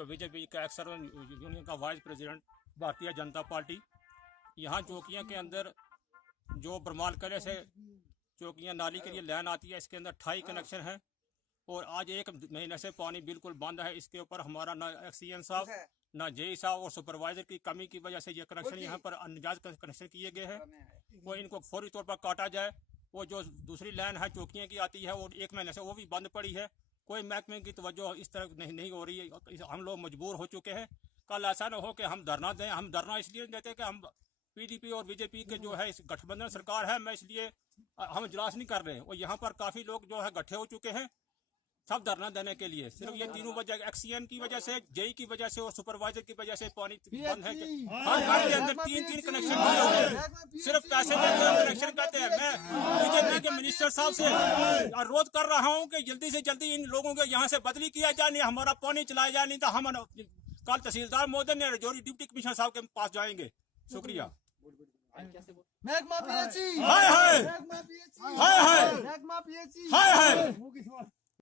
जो बीजेपी का ex-service union का vice president Bharatiya Janata party. यहाँ चौकियां के अंदर जो बरमाल कले से चौकियां नाली के लिए लाइन आती है, इसके अंदर 28 कनेक्शन है और आज 1 महीने से पानी बिल्कुल बंद है। इसके ऊपर हमारा ना एक्सीएन साहब, ना जेई साहब और सुपरवाइजर की कमी की वजह से ये कनेक्शन यहाँ पर अनजायज कनेक्शन किए गए हैं। वो इनको फौरी तौर पर काटा जाए। वो जो दूसरी लाइन है चौकियां की आती है, वो 1 महीने से वो भी बंद पड़ी है। कोई महकमे की तवज्जो इस तरह नहीं हो रही है। हम लोग मजबूर हो चुके हैं। कल ऐसा न हो कि हम धरना दें। हम धरना इसलिए देते कि हम पीडीपी और बीजेपी के जो है इस गठबंधन सरकार है, मैं इसलिए हम इजलास नहीं कर रहे हैं। और यहाँ पर काफ़ी लोग जो है इकट्ठे हो चुके हैं सब धरना देने के लिए। सिर्फ ये तीनों वजह, एक्सीएन की वजह से, जेई की वजह से और सुपरवाइजर की वजह से पानी बंद है। हर घर के अंदर 3-3 कनेक्शन दिए हुए हैं, सिर्फ पैसे देते हैं कनेक्शन कहते हैं। मैं बीजेपी के मिनिस्टर साहब से अनुरोध कर रहा हूँ कि जल्दी से जल्दी इन लोगों के यहाँ से बदली किया जाए, नहीं हमारा पानी चलाया जाए, नहीं तो हम कल तहसीलदार महोदय ने रजौरी डिप्टी कमिश्नर साहब के पास जाएंगे। शुक्रिया। महकमा पीएची, हाय हाय, महकमा पीएची, हाय हाय, महकमा पीएची, हाय हाय।